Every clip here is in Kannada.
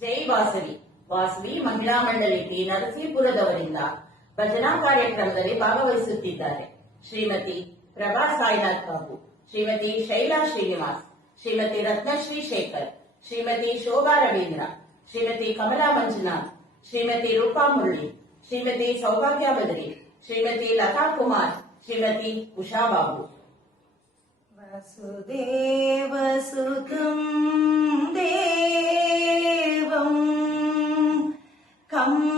ಜೈ ವಾಸವಿ. ವಾಸವಿ ಮಹಿಳಾ ಮಂಡಳಿ ಟಿ. ನರಸೀಪುರದವರಿಂದ ಭಜನಾ ಕಾರ್ಯಕ್ರಮದಲ್ಲಿ ಭಾಗವಹಿಸುತ್ತಿದ್ದಾರೆ. ಶ್ರೀಮತಿ ಪ್ರಭಾ ಸಾಯಿನಾಥ್ ಬಾಬು, ಶ್ರೀಮತಿ ಶೈಲಾ ಶ್ರೀನಿವಾಸ್, ಶ್ರೀಮತಿ ರತ್ನಶ್ರೀ ಶೇಖರ್, ಶ್ರೀಮತಿ ಶೋಭಾ ರವೀಂದ್ರ, ಶ್ರೀಮತಿ ಕಮಲಾ ಮಂಜುನಾಥ್, ಶ್ರೀಮತಿ ರೂಪಾ ಮುರಳಿ, ಶ್ರೀಮತಿ ಸೌಭಾಗ್ಯ Badari, Shrimati Lata Kumar, Shrimati Usha Babu. Vasudeva ಸುತಂ Om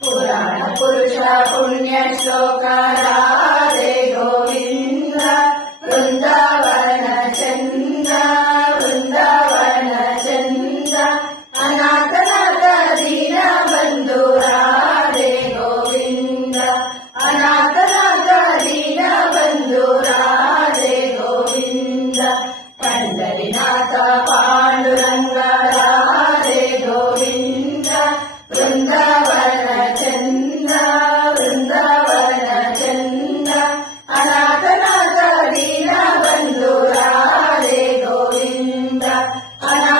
Purana, kurza, u mnie sokara. Para